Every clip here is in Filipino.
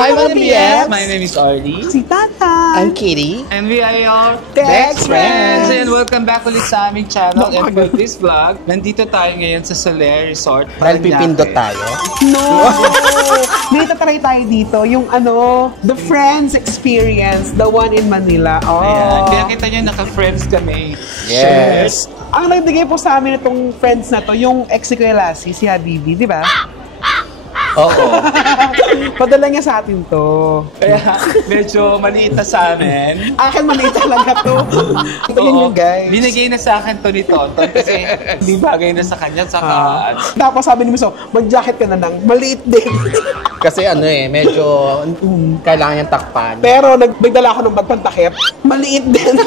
Hi, mga BFs! My name is Arlie. Si Tata. I'm Kitty. And we are your Text Friends. And welcome back ulit sa aming channel. And for this vlog, nandito tayo ngayon sa Soler Resort. Dahil pipindot tayo. No! May tatry tayo dito, yung the Friends Experience, the one in Manila. Oh. Ayan. Kaya kita nyo, naka-friends kami. Yes. Ang nagbigay po sa amin itong friends na to, yung ex ni Kuya Lassie, si Habibi, di ba? Oo. Padala niya sa atin to. Kaya medyo maliit na sa amin. Akin maliit talaga to. Ito yun yung guys. Binigay na sa akin to ni Tonton kasi hindi bagay na sa kanya. Saka, Tapos sabi ni Miso, mag-jacket ka na lang. Maliit din. Kasi medyo kailangan niyang takpan. Pero nagdala ako ng bagpantakip. Maliit din.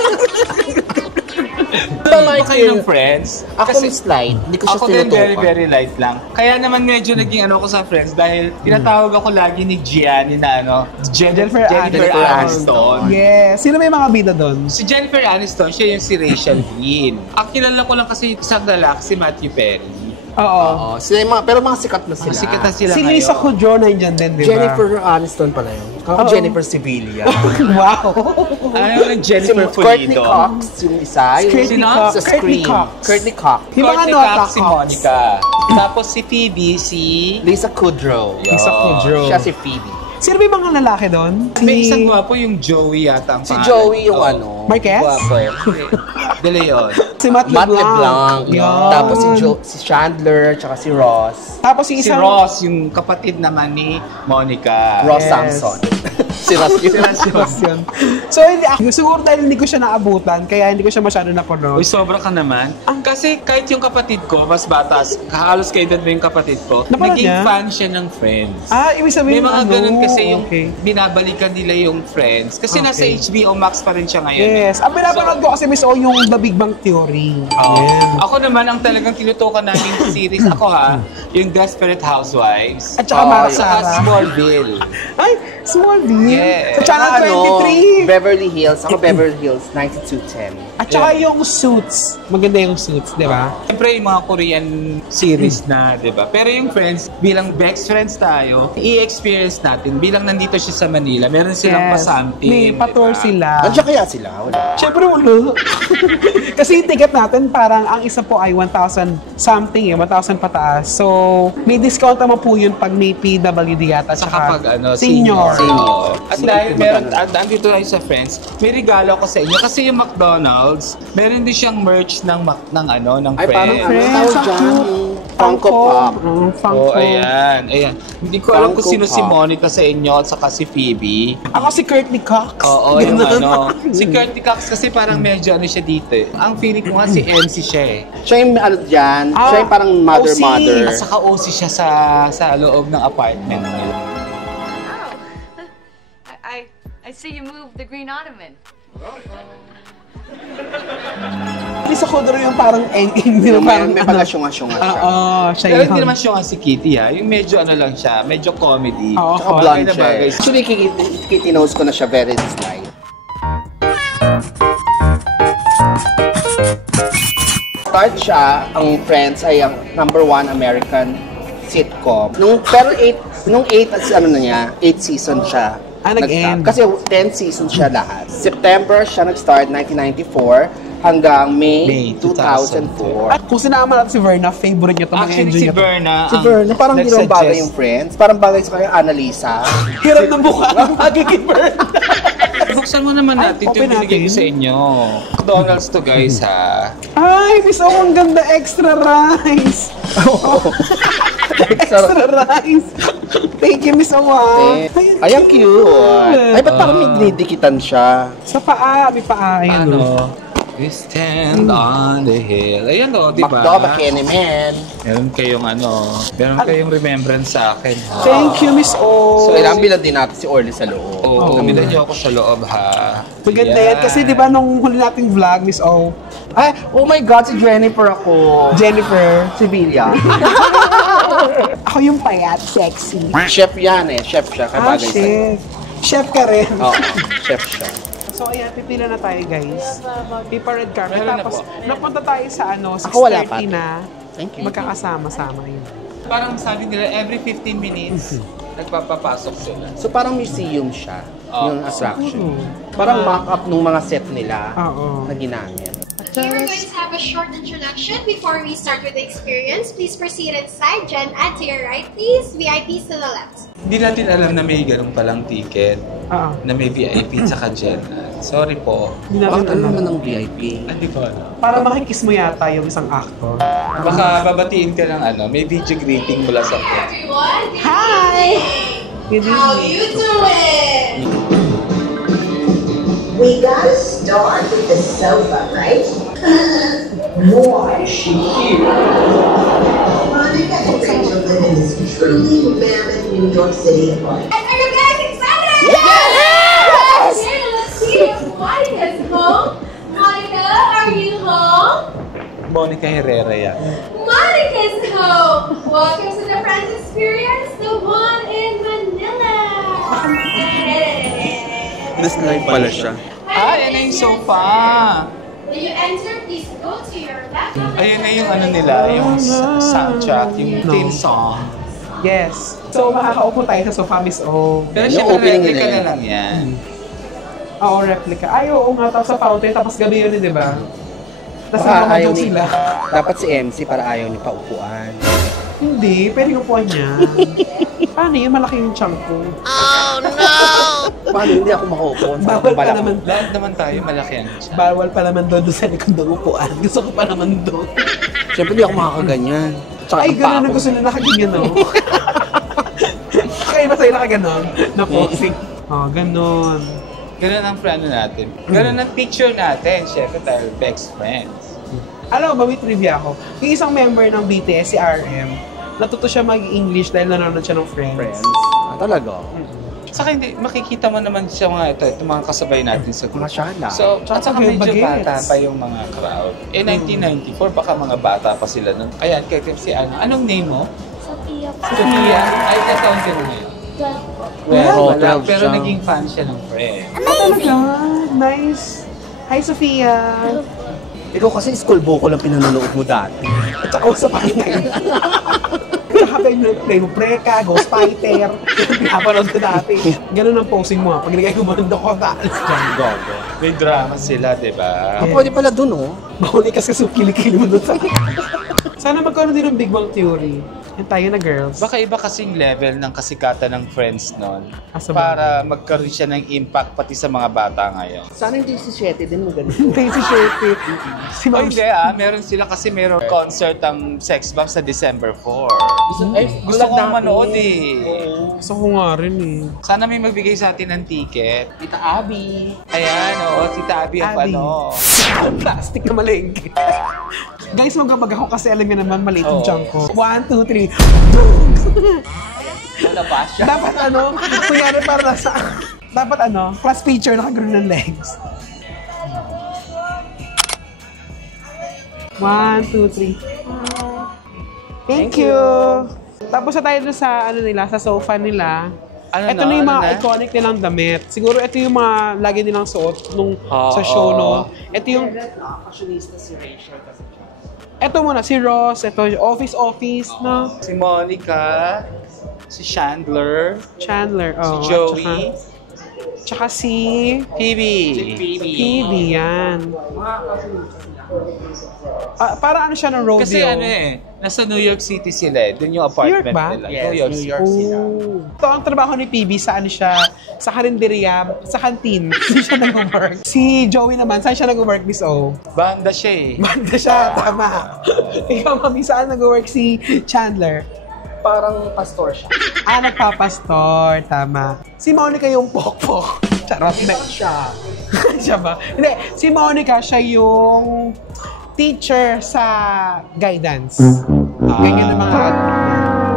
Hindi ko kayo ng friends. Ako yung slide. Hindi ko siya Ako din tinutukan. very light lang. Kaya naman medyo naging ko sa friends dahil tinatawag ako lagi ni Gianni na Jennifer Aniston. Yes. Sino may mga bida doon? Si Jennifer Aniston, siya yung si Rachel Green. Ang kilala ko lang kasi isang lalaki, si Matthew Perry. Oo. Sila yung pero mga sikat na sila. Sikat na sila Si ngayon. Lisa Kudrow nandiyan din, di ba? Jennifer Aniston pala yun. Ako Jennifer Sevilla. Wow. Ano yung Jennifer Courtney Pulido? Cox, yung isa. Sino? Sa Courtney Scream. Cox. Courtney Cox. Yung mga Courtney nota Cox, si Monica. Tapos si Phoebe, si... Lisa Kudrow. Lisa Kudrow. Siya si Phoebe. Sino ba yung mga lalaki doon? May isang gwapo yung Joey yata ang Si pangalan. Joey yung Oo. Marquez? Gwapo. De Leon. Si Matt Matt LeBlanc. LeBlanc. Yan. Tapos si Chandler, tsaka si Ross. Tapos Si isang... Ross, yung kapatid naman ni Monica. Ross Yes. Samson. si Ross yun. Ross yun. So, siguro dahil hindi ko siya naabutan, kaya hindi ko siya masyado napanood. Uy, sobra ka naman. Kasi kahit yung kapatid ko, mas batas, halos kayo din yung kapatid ko, Napanood naging niya? fan siya ng Friends. Ibig sabihin May mga ganun kasi yung okay. binabalikan nila yung Friends. Kasi nasa Okay. HBO Max pa rin siya ngayon. Yes. Ang pinapanood ko kasi Miss O yung The Big Bang Theory. Yeah. Ako naman, ang talagang tinutukan namin series, yung Desperate Housewives. At saka Mara Saka Sara. Smallville. Ay, Smallville. Yeah. Sa Channel 23. Beverly Hills. Ako Beverly Hills, 9210. At saka yung Suits. Maganda yung Suits, di ba? Siyempre yung mga Korean series na, di ba? Pero yung Friends, bilang best friends tayo, i-experience natin. Bilang nandito siya sa Manila, meron silang pa-something. May pa-tour sila. Andiyan kaya sila? Wala. Siyempre wala. Kasi yung ticket natin parang ang isa po ay 1,000 something 1,000 pataas. So, may discount naman po yun pag may PWD yata. Saka pag senior. Oo. At dahil andito tayo sa Friends, may regalo ko sa inyo. Kasi yung McDonald's, meron din siyang merch ng Ay, parang Friends. tawag dyan? Funko Pop. Funko. Oh, ayan. Hindi ko alam kung Funko sino si Pop. Monica sa inyo at saka si Phoebe. Ako si Courtney Cox. Oo, yung Ganun. Si Courtney Cox kasi parang medyo siya dito eh. Ang feeling ko nga si MC siya eh. Siya yung dyan. Siya yung parang mother. At saka OC siya sa loob ng apartment niya. I see you moved the green ottoman. Lisa Kudrow yung parang May pagkasyunga-syunga siya. siya Pero yun. hindi naman siya nga si Kitty ha. Yung medyo lang siya, medyo comedy. Oo, Tsaka okay. blonde Bagay na siya. bagay. Actually, Kitty knows ko na siya very slide. Start siya, ang Friends ay ang #1 American sitcom. Nung 8 season siya. Nag-end. Kasi 10 seasons siya lahat. September siya nag-start, 1994, hanggang May 2004. At kung sinama natin si Verna, favorite niya ito. Actually, si Berna. Si Verna, parang hindi naman bagay yung Friends. Parang bagay sa kanya, Annalisa. Hirap ng mukha. Magiging Verna. Buksan mo naman natin open yung binigay ko natin. sa inyo. McDonald's to guys ha. Ay, Miss O, ang ganda. Extra rice. Extra rice. Thank you, Miss O. Ay, ang cute. Ay, ba't parang may dinidikitan siya? Sa paa, may paa. Ayan, o. We stand on the hill. Ayan o, di ba? Macdo, Bakene, man. Meron kayong remembrance sa akin. Ha? Thank you, Miss O. So, ilang bilan din natin si Orly sa loob. Oo, kamilan niyo ako sa loob ha. Maganda yan. Kasi di ba nung huli nating vlog, Miss O, Ay, oh my God, si Jennifer ako. Jennifer, Sevilla. ako yung payat, sexy. Chef yan eh. Chef siya. Kabagay sa'yo. Chef. Chef ka rin. Oo, chef siya. So ayan, pipila na tayo guys. Paper red carpet. Meron na Tapos po. napunta tayo sa 6:30 Ako wala pa. na. Thank you. Magkakasama-sama yun. Parang sabi nila, every 15 minutes, nagpapapasok sila. So parang museum siya, yung attraction. Oo. Parang mock-up nung mga set nila Oo. na ginamit. Here we're going to have a short introduction before we start with the experience. Please proceed inside. Jen, add to your right, please. VIPs to the left. Hindi natin alam na may ganun palang ticket, Oo. na may VIP sa Jenna. Sorry po. Hindi Bakit natin ano alam. naman ang VIP? Hindi ko alam. Para makikiss mo yata yung isang actor. Baka babatiin ka ng may video greeting mula sa friend. Everyone, Hi! Good how evening. you doing? We gotta start with the sofa, right? Why is she here? Monica and Rachel live in this truly mammoth New York City apartment. And are you guys excited? Yes! Okay, let's see if Monica's home. Monica, are you home? Monica Herrera yan. Monica's home. Welcome to the Friends Experience, the one in Manila. Live pala siya. Yan na yung sofa. When you enter, please go to your left. Ayun na yung nila, yung soundtrack, yung theme song. Yes. So, makakaupo tayo sa sofa, Miss O. Pero Yung syempre, opening replica nila na yan. lang yan. Oo, replica. Ay, oo nga, tapos sa fountain, tapos gabi yun, di ba? Tapos Baka ayaw nakamadong ni... sila. Dapat si MC para ayaw niya paupuan. Hindi, pwede upuan niya. Paano yun? Malaki yung chunk ko. Paano hindi ako makaupo? Bawal pa naman. Lahat naman tayo, malaki yan siya. Bawal pa naman doon sa likod ng upuan. Gusto ko pa naman doon. Siyempre hindi ako makakaganyan. Tsaka Ay, ang gano'n paa ang ko. gusto na nakaganyan, no? Kaya ba sa'yo nakaganon? Na posing. Oh, gano'n. Ganun ang plano natin. Ganun ang picture natin. Syempre tayo, best friends. Alam mo ba, may trivia ako. Yung isang member ng BTS, si RM, natuto siya mag-English dahil nanonood siya ng Friends. Talaga? Saka hindi, makikita mo naman siya mga itong mga kasabay natin sa Mga group. shala. So, at saka medyo bagets. bata pa yung mga crowd. 1994, baka mga bata pa sila nun. Ayan, kaya si ano. Anong name mo? Sophia. Sophia. Ay, kataon ka na ngayon. Wow, Pero, 12 pero siya. naging fan siya ng friend. Talaga? Nice. Hi, Sophia. Ikaw kasi school vocal lang pinanonood mo dati. At saka sa pakinggan. Tsaka play mo Preka, Ghost Fighter. Pinapanood ko dati. Ganun ang posing mo. Pag nilagay ko mundo ko, kaalis dyan. Gogo. May drama sila, di ba? Pwede pala dun, oh. Bawal ikas kasi kilikili mo doon sa... Sana magkaroon din ng Big Bang Theory. Yan tayo na, girls. Baka iba kasing level ng kasikatan ng friends nun Asa para magkaroon siya ng impact pati sa mga bata ngayon. Sana hindi si Shetty din mo ganito. Hindi si Shirty. Si Oh, Ma'am hindi meron sila kasi meron concert ang Sex Bomb sa December 4. Ay, Gusto kong manood eh. Gusto ko nga rin eh. Sana may magbigay sa atin ng ticket. Tita Abby. Ayan, si Tabi ang Abby. ano. Plastic na malengke. Guys, magkapag ako kasi alam niyo naman maliit yung Oo. junk ko. 1, 2, 3. Nalabas siya. Dapat kunyari para nasa... Dapat class picture nakagano'n ng legs. 1, 2, 3. Thank you. Tapos na tayo dun sa nila, sa sofa nila. Ito na yung mga iconic nilang damit. Siguro ito yung mga lagi nilang suot sa show, no? Ito yung... Fashionista si Rachel kasi. Ito muna, si Ross. Ito, office, no? Si Monica, si Chandler, Chandler. si Oh, Joey, Tsaka si... Phoebe. Phoebe, yan. Para ano siya ng rodeo? Kasi nasa New York City sila Doon yung apartment New York ba? nila. Yes, New York New City. York City. Ito ang trabaho ni Phoebe, saan siya? Sa karinderya, sa canteen. Saan siya nag-work? Si Joey naman, saan siya nag-work, Miss O? Banda siya Banda siya, tama. Ikaw, mami, saan nag-work si Chandler? Parang pastor siya. Nagpapastor, tama. Si Monica yung pokpok. Charot na. Siya. Siya ba? Hindi, si Monica, siya yung teacher sa guidance. Ganyan ang mga...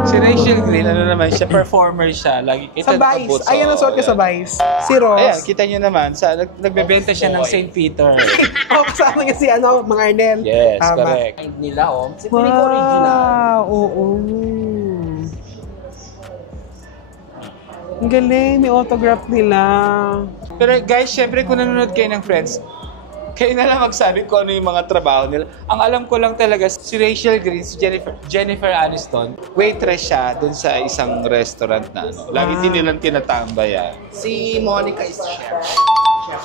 Si Rachel Green, naman siya, performer siya. Lagi kita Sa Vice. Ayan ang suot ko sa Vice. Si Ross. Ayan, kita nyo naman. Nagbebenta siya ng St. Peter. Kasama niya si Mang Arnel. Yes, Tama. correct. Nila, oh. Si Piling original. Wow, oo. Ang galing, may autograph nila. Pero guys, syempre kung nanonood kayo ng Friends, Kayo na lang magsabi ko ano yung mga trabaho nila. Ang alam ko lang talaga, si Rachel Green, si Jennifer Aniston, waitress siya dun sa isang restaurant na ano. Lagi din nilang tinatambayan. Si Monica is chef.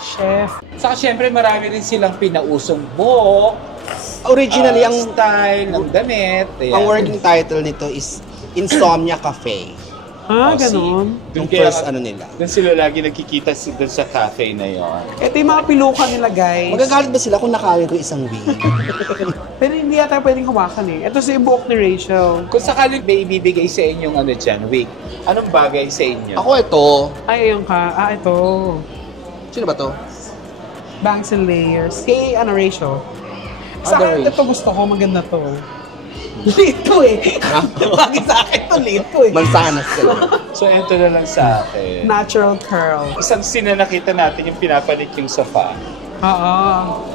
Chef. Saka syempre marami rin silang pinausong buhok. Originally, ang style ng damit. Ayan. ang working title nito is Insomnia Cafe. Ah, Oh, ganun. Yung kaya- first ano nila. Doon sila lagi nagkikita doon sa cafe na yon. Ito yung mga pilukan nila, guys. Magagalit ba sila kung nakain ko isang wig? Pero hindi yata pwedeng hawakan eh. Ito si buhok ni Rachel. Kung sakaling may ibibigay sa inyong ano dyan, wig, anong bagay sa inyo? Ako ito. Ay, ayun ka. Ah, ito. Sino ba to? Bangs and layers. Kay, ano, Rachel. Sa akin, ito gusto ko. Maganda to. Lito eh. Bakit sa akin to? Lito eh. Mansanas sila. So, ito na lang sa akin. Natural curl. Isang scene na nakita natin yung pinapalit yung sofa. Oo.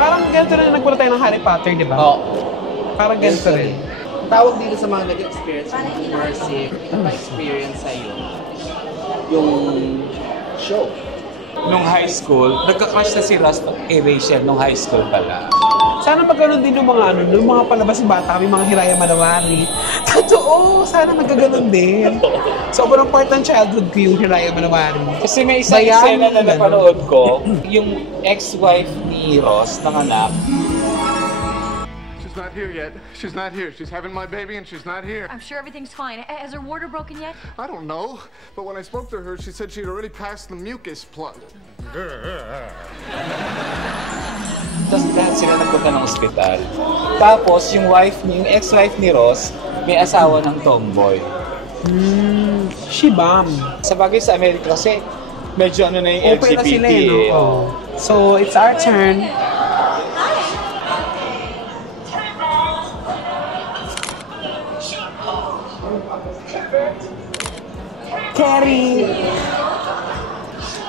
Parang ganito rin nagpunta tayo ng Harry Potter, di ba? Oo. Parang ganito rin. Tawag dito sa mga nag-experience yung immersive. Nag-experience sa'yo yung show. Nung high school, nagka-crush na si Ross kay Rachel nung high school pala. Sana magkaroon din ng mga ano, ng mga palabas bata, may mga Hiraya Manawari. Totoo, sana magkaganon din. Sobrang part ng childhood ko yung Hiraya Manawari. Kasi may isang Bayani, eksena na ganun. napanood ko, yung ex-wife ni Ross, ng anak, She's not here yet. She's not here. She's having my baby and she's not here. I'm sure everything's fine. Has her water broken yet? I don't know, but when I spoke to her, she said she'd already passed the mucus plug. tapos lahat sila nagpunta ng ospital. Tapos yung ex-wife ni Ross, may asawa ng tomboy. Shibam. Sa bagay sa Amerika kasi, medyo ano na yung Open na LGBT. sila eh, no? Oh. So, it's our turn. Carrie!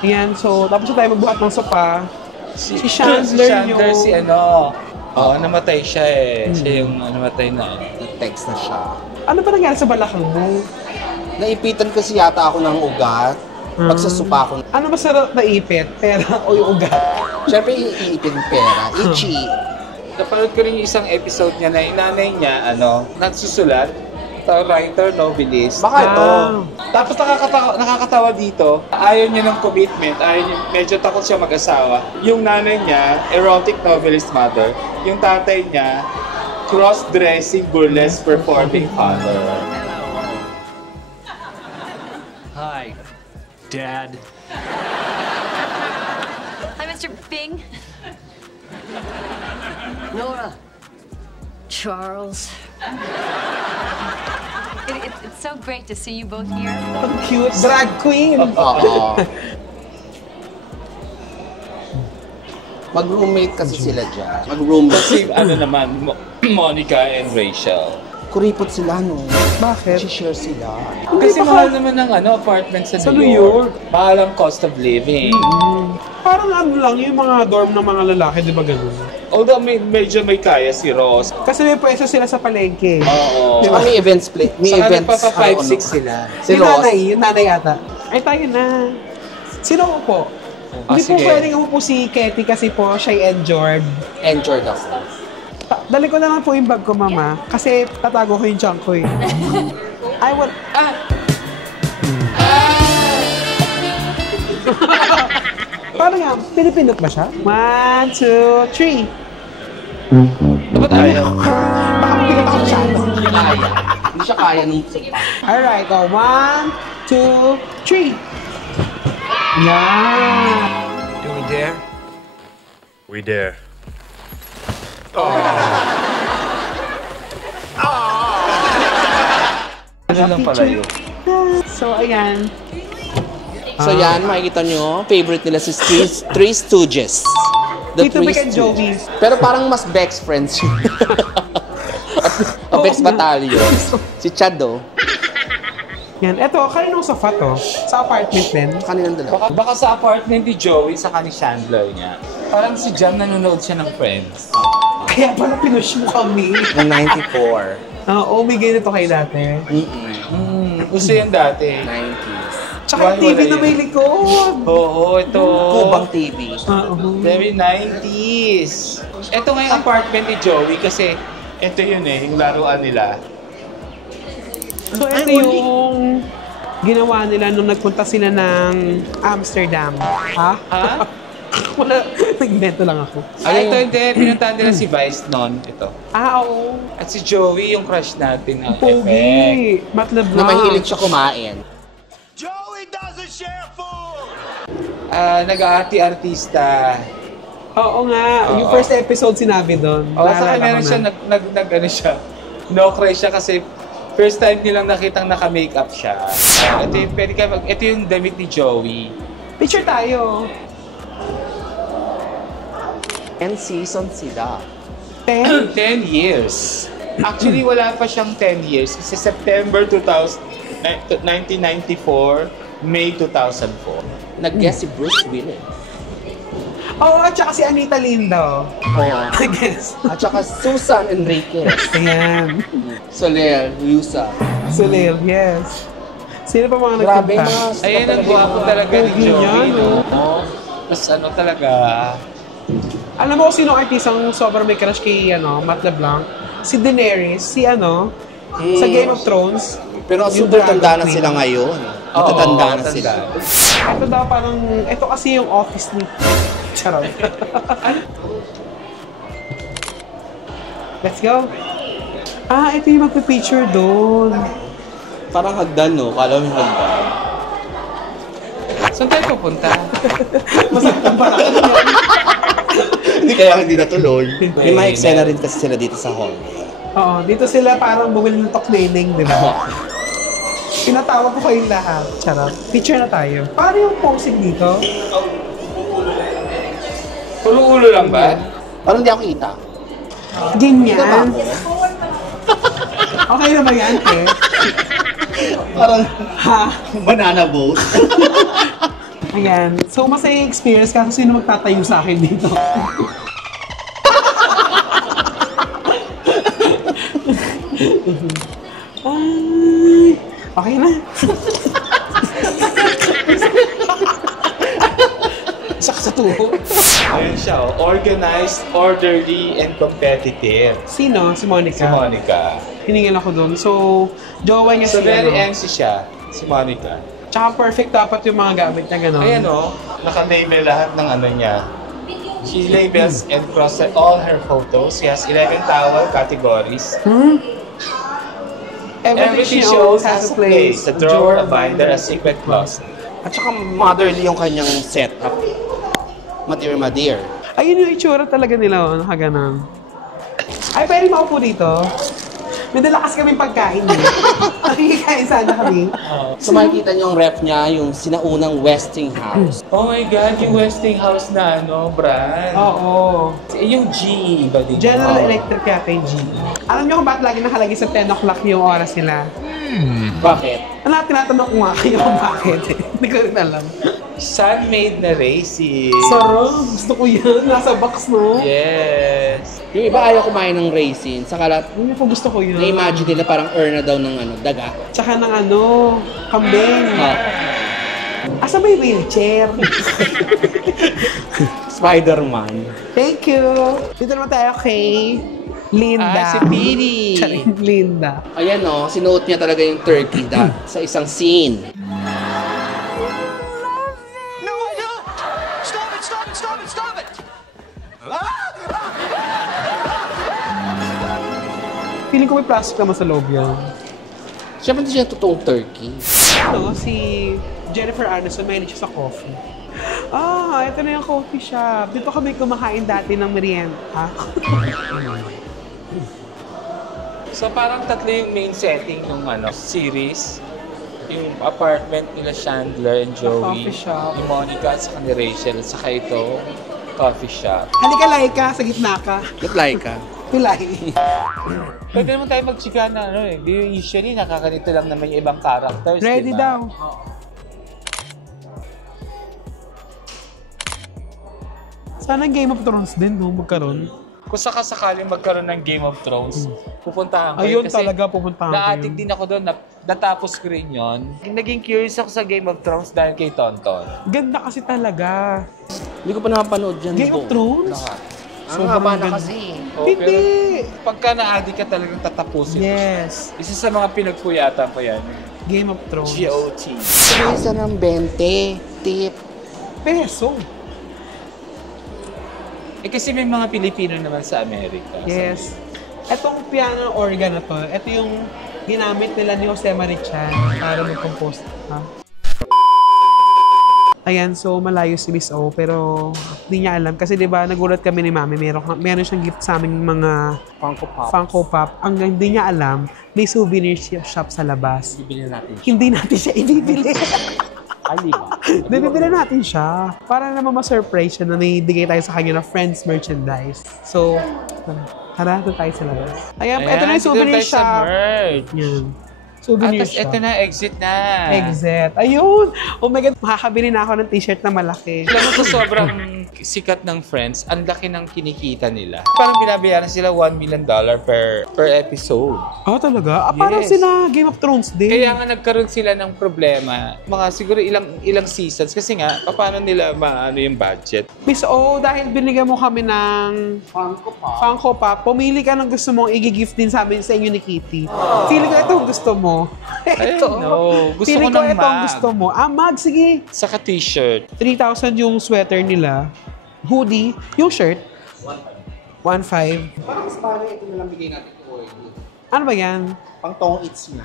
Ayan, so, tapos na tayo magbuhat ng sopa. Si Chandler yung... Si ano, namatay siya eh. Siya yung namatay na. Nag-text na siya. Ano ba nangyari sa balakang mo? Naipitan kasi yata ako ng ugat. Magsasupa ako. Ano masarap na ipit? Pera o yung ugat? Siyempre, iipin yung pera. Itchy. Napanood ko rin yung isang episode niya na inanay niya, nagsusulat. Writer, novelist. Baka ito. Tapos nakakatawa dito, ayaw niya ng commitment, medyo takot siya mag-asawa. Yung nanay niya, erotic novelist mother. Yung tatay niya, cross-dressing, burlesque performing father. Hi, Dad. Hi, Mr. Bing. Nora. Charles. It's so great to see you both here. Ang cute. Drag queen! Oo. Mag-roommate kasi sila dyan. Mag-roommate. Kasi naman, Monica and Rachel. Kuripot sila, no? Bakit? Share sila. Kasi mahal naman ng apartment sa New York. Mahal ang cost of living. Parang ano lang, yung mga dorm ng mga lalaki, di ba ganun? Although medyo may kaya si Ross. Kasi may pwesto sila sa palengke. Oo. Tsaka may events play. May Saka events. nagpapa 5-6 sila. Si Yung Ross. nanay ata. Ay, tayo na. Sino upo? Hindi po sige. pwedeng umupo si Ketty kasi po siya'y enjoyed. Enjoy ako. Dali ko na lang po yung bag ko, mama. Kasi tatago ko yung junk ko eh. I want... Paano nga? Pinipindot ba siya? 1, 2, 3. Diba tayo? Baka mabigat ako siya. Hindi siya kaya. Hindi siya kaya nung... Alright, go. 1, 2, 3. Yeah. Do we dare? We dare. Ano lang pala yun? So, ayan. So yan, makikita nyo, favorite nila si Three Stooges. The Tito Three Vic and Joey. Stooges. Pero parang mas Bex friends yun. O Bex Battalion. Si Chado. Yan. Eto, kaninong sofa to? Sa apartment din. Kanilang dalawa. Baka sa apartment ni Joey, saka ni Chandler niya. Parang si Jam nanonood siya ng Friends. Kaya pala pinush mo kami. Ng 94. Oo, may ganito kayo dati. Gusto yan dati. 90s. Tsaka yung TV na may likod. Oo, ito. Kubang TV. Very 90s. Ito nga yung apartment ni Joey kasi ito yun yung laruan nila. So, ito yung ginawa nila nung nagpunta sila ng Amsterdam. Ha? Wala, nag-invento lang ako. Ito hindi. Pinuntahan nila si Vice noon. Ito. Oo. At si Joey, yung crush natin. Ang effect. Pogi. Matt LeBlanc. Na mahilig siya kumain. Nag-aarti-artista. Oo nga. Yung first episode sinabi doon. Saka meron siya, no-cry siya kasi first time nilang nakitang naka-makeup siya. Ito yung damit ni Joey. Picture tayo. 10 seasons sila. 10? 10 years. Actually, wala pa siyang 10 years. Kasi September 1994, May 2004. Nag-guest si Bruce Willis. Oo, at saka si Anita Lindo. Nag-guest. At saka Susan Enriquez. Ayan. Soler, Lusa. Soler, yes. Sino pa mga Grabe nagpunta? mga... Ayan ang guwapo talaga ni Joey. no? Mas talaga... Alam mo kung sino artisang sobrang may crush kay Matt LeBlanc? Si Daenerys, sa Game of Thrones. Pero super tanda na sila ngayon. Matatanda na sila. Ito daw parang, ito kasi yung office ni... Charot. Let's go. Ito yung magpipicture doon. Parang hagdan, no? Kala mo yung hagdan. Saan tayo pupunta? Masakit ang parang yun. Hindi kaya hindi natuloy. May mga eksena rin kasi sila dito sa hall. Oo, dito sila parang bumili ng tokneneng, di ba? Pinatawag ko kayong lahat. Charot. Picture na tayo. Paano yung posing dito? Ulo-ulo lang ba? Parang hindi ako kita. Ganyan. Okay na ba yan, eh? Parang banana boat. Ayan. So, masaya yung experience kasi sino magtatayo sa akin dito. Ay, okay na. Sa tuho. Ayun siya, organized, orderly, and competitive. Sino? Si Monica. Si Monica. Hiningin ako doon. So, jowa niya So, si very MC siya, si Monica. Tsaka perfect dapat yung mga gamit niya, gano'n. Ayan naka-label lahat ng niya. She labels and crosses all her photos. She has 11 towel categories. Everything she shows has a place. A drawer, a binder, a secret closet. At saka motherly yung kanyang setup. Madir. Ayun yung itsura talaga nila, nakaganon. Ay, pwede maupo dito. May dala kasi kaming pagkain eh. Nakikikain sana kami. So makikita niyo yung ref niya, yung sinaunang Westinghouse. Oh my God, yung Westinghouse na brand. Oo. Yung G ba din? General Electric yata yung G. Alam niyo kung bakit lagi nakalagay sa 10 o'clock yung oras nila? Bakit? Tinatanong ko nga kayo kung bakit eh. Hindi ko rin alam. Sun-made na races. Sarap! Gusto ko yan. Nasa box, no? Yes. Yung iba ayaw kumain ng raisin. Saka Hindi ko gusto ko yun. na-imagine nila parang earn na daw ng daga. Tsaka ng kambing. Asa ba yung wheelchair? Spider-Man. Thank you! Dito naman tayo kay Linda. Si Pili. Charing Linda. Ayan sinuot niya talaga yung turkey sa isang scene. No, I don't! Stop it! Feeling ko may plastic naman sa loob yan. Siyempre hindi siya totoong turkey. Si Jennifer Aniston, mahilig siya sa coffee. Ito na yung coffee shop. Dito kami kumakain dati ng merienda. So parang tatlo yung main setting ng series. Yung apartment nila Chandler and Joey. Coffee shop. Ni Monica at saka ni Rachel. At saka ito, coffee shop. Halika, Laika. Sa gitna ka. Look like ka. Pilay. Pwede naman tayo magchika na usually nakakanito lang naman yung ibang characters. Ready diba? daw. Sana Game of Thrones din, magkaroon. kung sakasakaling magkaroon ng Game of Thrones, pupuntahan ko Ayun kasi talaga, pupuntahan ko na-addict yun. din ako doon, natapos ko rin yun. Naging curious ako sa Game of Thrones dahil kay Tonton. Ganda kasi talaga. Hindi ko pa nakapanood yan. Game of Thrones? Ang haba na kasi. Oh, Hindi. pero pagka na-addict ka talagang tatapusin mo. Yes. Isa sa mga pinagpuyatan ko yan. Game of Thrones. GOT. Isa ng 20. Tip. Peso. Kasi may mga Pilipino naman sa Amerika. Yes. Etong piano organ na to, ito yung ginamit nila ni Jose Marichan para mag-compose. Ayan, so malayo si Miss O, pero hindi niya alam. Kasi diba, nagulat kami ni Mami, meron siyang gift sa aming mga Funko Pop. Ang hindi niya alam, may souvenir shop sa labas. Bibili natin. Hindi natin siya ibibili. Ay, di ba? Bibili natin siya. Para naman ma-surprise siya na naibigay tayo sa kanya ng Friends merchandise. So, tara, doon tayo sa labas. Ayan, ito na yung souvenir shop. Yan. Souvenir shop. Ito na, exit na. Exit. Ayun! Oh my God, makakabili na ako ng t-shirt na malaki. Alam mo sa sobrang sikat ng Friends, ang laki ng kinikita nila. Parang binabayaran sila $1 million per episode. Oh, talaga? Parang Yes. sila Game of Thrones din. Kaya nga nagkaroon sila ng problema. Mga siguro ilang seasons. Kasi nga, paano nila maano yung budget? Miss O, dahil binigyan mo kami ng Funko Pop, pumili ka ng gusto mong i-gift din sa amin sa inyo ni Kitty. Feeling ko ito gusto mo. Ito. no. Gusto Feeling ko ng ito ang mag. gusto mo. Mag, sige. Saka t-shirt. 3,000 yung sweater nila. Hoodie. Yung shirt. 1,500. Parang mas parang ito nalang bigay natin ko. Ano ba yan? Pang tong eats mo.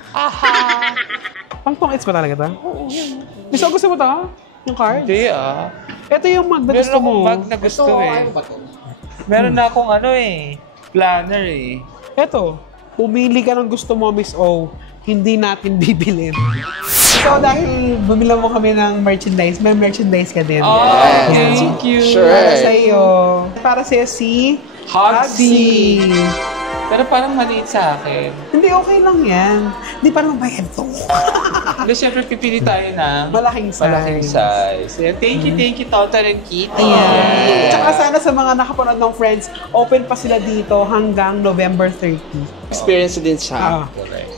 Pang-tong its ba talaga ito? Oo, yan. Miss O, gusto mo ito? Yung card? Hindi Ito yung mag na Meron gusto mo. akong bag na gusto Ano ba to? Meron na akong planner Ito. Pumili ka ng gusto mo, Miss O. Hindi natin bibilin. So, dahil bumila mo kami ng merchandise, may merchandise ka din. Oh, Yes. thank you. Sure. Para sa'yo. Para sa'yo si Hugsy. Pero parang maliit sa akin. Hindi, okay lang yan. Hindi parang bayad to. Pero syempre pipili tayo ng Malaking size. malaking size. Ayan, thank you, Tonton and Kitty. Ayan. Tsaka sana sa mga nakapanood ng Friends, open pa sila dito hanggang November 30. Experience din siya.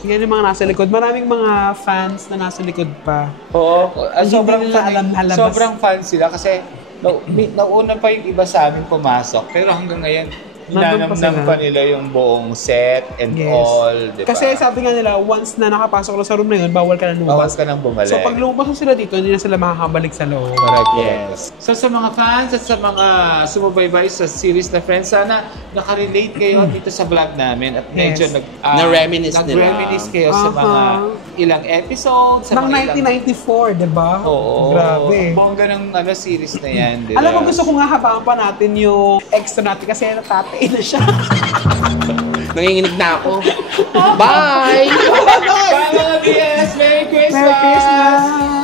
Yan yung mga nasa likod. Maraming mga fans na nasa likod pa. Oo. Hindi nila alam na labas. Sobrang fan sila kasi nauna pa yung iba sa amin pumasok. Pero hanggang ngayon, Nandun pa hinanamnam sila. pa nila yung buong set and all. Diba? Kasi sabi nga nila, once na nakapasok ka sa room na yun, bawal ka na lumabas. Bawas ka nang bumalik. So pag lumabas na sila dito, hindi na sila makakabalik sa loob. Correct, yes. So sa mga fans at sa mga sumubaybay sa series na Friends, sana nakarelate kayo dito sa vlog namin at medyo Yes. Na-reminisce nila. nag-reminisce kayo sa mga ilang episodes, sa Nang mga ilang... 1994, di ba? Oo. Grabe. Bongga ng series na yan. Diba? Alam mo, gusto ko nga habaan pa natin yung extra natin kasi natatay na siya. Nanginginig na ako. Bye! Bye mga BS! Merry Christmas! Merry Christmas!